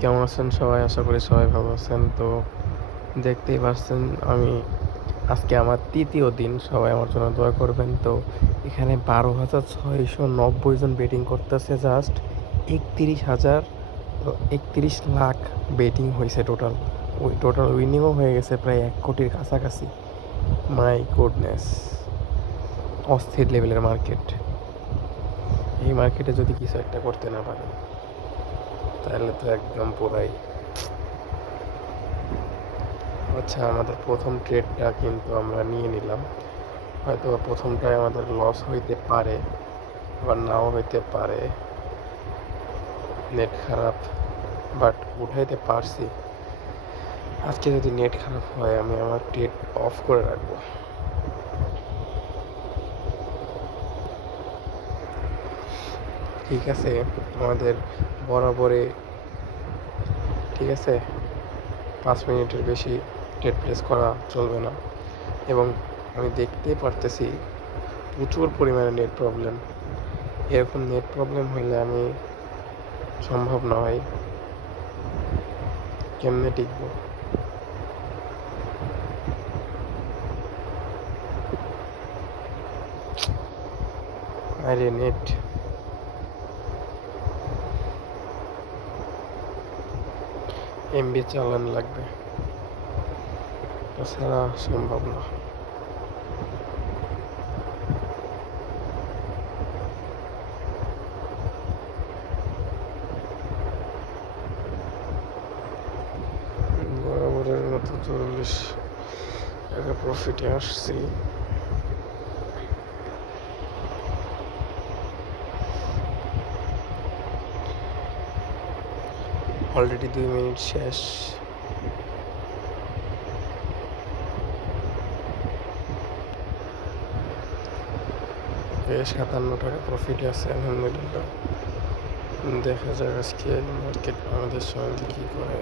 কেমন আছেন সবাই? আশা করি সবাই ভালো আছেন। তো দেখতেই পাচ্ছেন আমি আজকে আমার ৩য় দিন। সবাই আমার জন্য দোয়া করবেন। তো এখানে ১২,৬৯০ জন বেটিং করতেছে জাস্ট ৩১,০০০ ৩১,০০,০০০ বেটিং হইছে টোটাল। ওই টোটাল উইনিংও হয়ে গেছে প্রায় ১,০০,০০,০০০ কাছাকাছি। My goodness! অস্থির লেভেলের মার্কেট। এই মার্কেটে যদি কিছু একটা করতে না পারি তাহলে তো একদম পুরাই। আচ্ছা, আমাদের প্রথম ট্রেডটা কিন্তু আমরা নিয়ে নিলাম। হয়তো প্রথমটায় আমাদের লস হইতে পারে, আবার নাও হইতে পারে, নেট খারাপ, বাট উঠাইতে পারছি। আজকে যদি নেট খারাপ হয় আমি আমার ট্রেড অফ করে রাখবো। ঠিক আছে, আমাদের বরাবরে ঠিক আছে 5 মিনিটের বেশি ট্রেড প্লেস করা চলবে না। এবং আমি দেখতেই পারতেছি প্রচুর পরিমাণে নেট প্রবলেম। এরকম নেট প্রবলেম হইলে আমি সম্ভব নয়, কেমনে টিকবো? আরে নেট এমবি চালান লাগবে, তাছাড়া সম্ভব না। বরাবরের মতো 40 টাকা প্রফিটে আসছি। অলরেডি 2 মিনিট শেষ। বেশ 57 টাকা প্রফিটে আছে আলহামদুলিল্লাহ। দেখা যাক আজকে মার্কেট আমাদের সঙ্গে কী করে।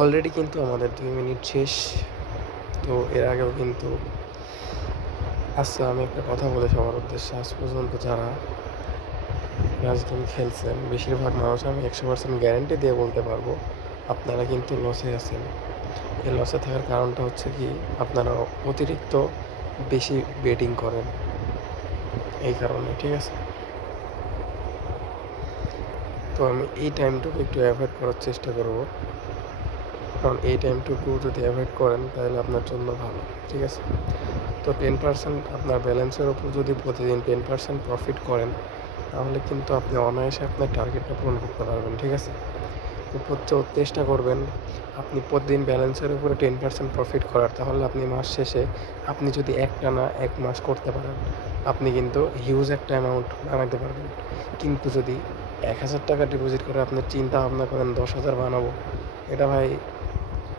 অলরেডি কিন্তু আমাদের 2 মিনিট শেষ। তো এর আগেও কিন্তু আচ্ছা, আমি একটা কথা বলে সবার উদ্দেশ্যে, আজ পর্যন্ত যারা লাস্ট গেম খেলছেন বেশিরভাগ মানুষ, আমি 100% গ্যারেন্টি দিয়ে বলতে পারবো আপনারা কিন্তু লসে আছেন। এই লসে থাকার কারণটা হচ্ছে কি, আপনারা অতিরিক্ত বেশি বেটিং করেন এই কারণে। ঠিক আছে, তো আমি এই টাইমটুকু একটু অ্যাভয়েড করার চেষ্টা করব, কারণ এই টাইমটুকু যদি অ্যাভয়েড করেন তাহলে আপনার জন্য ভালো। ঠিক আছে, তো 10% আপনার ব্যালেন্সের ওপর যদি প্রতিদিন 10% প্রফিট করেন তাহলে কিন্তু আপনি অনায়াসে আপনার টার্গেটটা পূরণ করতে পারবেন। ঠিক আছে, তো চেষ্টা করবেন আপনি প্রতিদিন ব্যালেন্সের উপরে 10% প্রফিট করার। তাহলে আপনি মাস শেষে আপনি যদি একটানা 1 মাস করতে পারেন আপনি কিন্তু হিউজ একটা অ্যামাউন্ট বানাতে পারবেন। কিন্তু যদি 1,000 টাকা ডিপোজিট করে আপনি চিন্তা ভাবনা করেন 10,000 বানাবো, এটা ভাই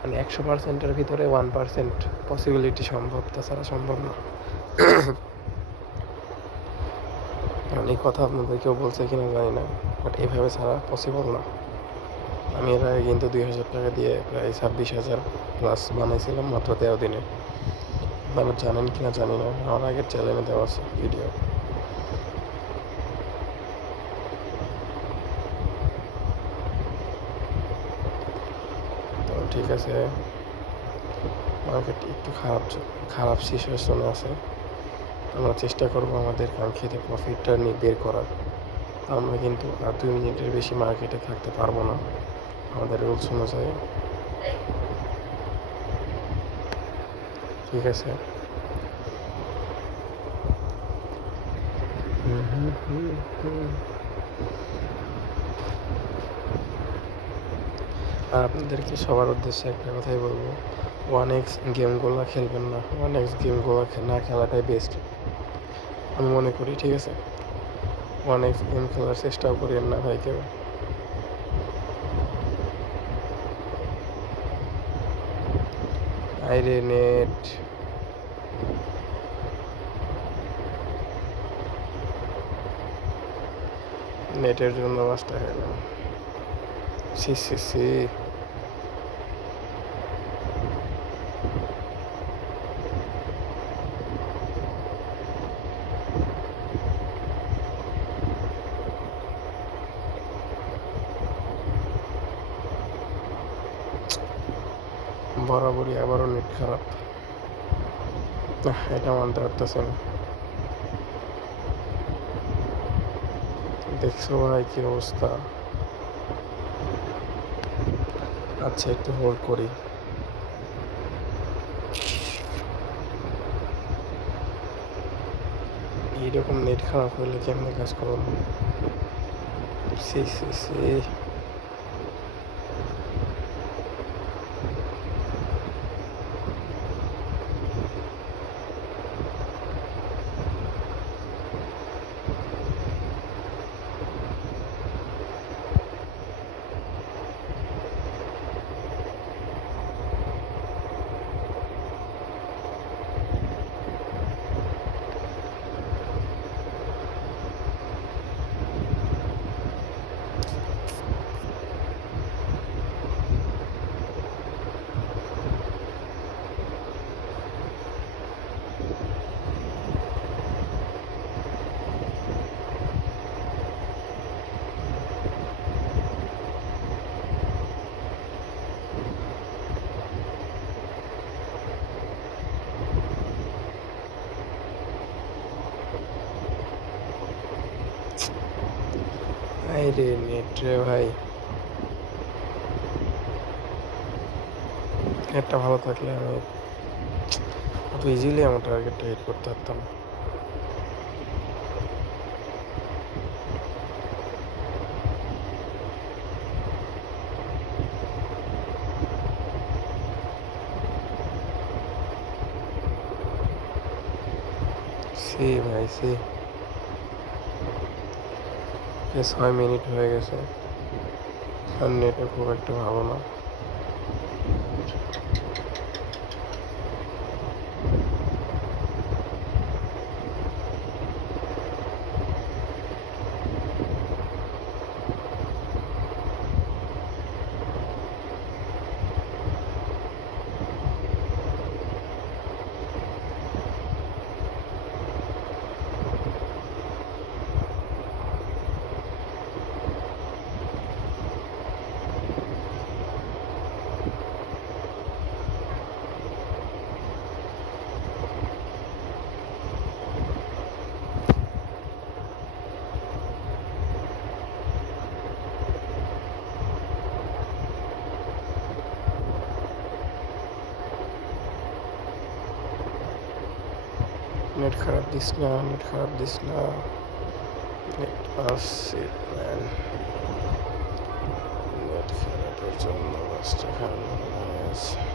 মানে 100%-এর ভিতরে 1% পসিবিলিটি সম্ভব, তাছাড়া সম্ভব না। কারণ এই কথা আপনাদের কেউ বলছে কিনা জানি না, বাট এভাবে ছাড়া পসিবল না। আমি এর আগে কিন্তু 2,000 টাকা দিয়ে প্রায় 26,000 প্লাস বানাইছিলাম মাত্র 13 দিনে। আপনারা জানেন কিনা জানি না, আমার আগের চ্যানেলে দেওয়া আছে ভিডিও। তো ঠিক আছে, মার্কেট একটু খারাপ সিচুয়েশনে আছে। আমরা চেষ্টা করবো আমাদের কাঙ্ক্ষিত প্রফিটটা নিয়ে বের করার। আমরা কিন্তু আর 2 মিনিটের বেশি মার্কেটে থাকতে পারবো না আমাদের রুলস অনুযায়ী। ঠিক আছে, আর আপনাদেরকে সবার উদ্দেশ্যে একটা কথাই বলবো, 1x গেমগুলো খেলবেন না। 1x গেমগুলো না খেলাটাই বেস্ট আমি মনে করি। ঠিক আছে, 1x গেম খেলার চেষ্টাও করিয়েন না ভাই কেউ। আইরে নেট, নেটের জন্য বাসটা খেলাম। সি সি সি বরাবরই আবারও নেট খারাপ। এটা মানতে পারতেছি না। দেখছো ভাই কি অবস্থা। আচ্ছা একটু হোল্ড করি। এইরকম নেট খারাপ হলে কেমনে কাজ করুন। সি সি সি। আরে নেট রে ভাই, নেটটা ভালো থাকলে আমি অত ইজিলি আমার টার্গেটটা হিট করতে পারতাম। সি ভাই সি। 6 মিনিট হয়ে গেছে আর নেটও খুব একটা ভালো না। নেট খারাপ দিস না, নেট খারাপ দিস না। নেট আসছে ম্যান। নেট খারাপের জন্য কাজটা খারাপ হয়ে গেছে।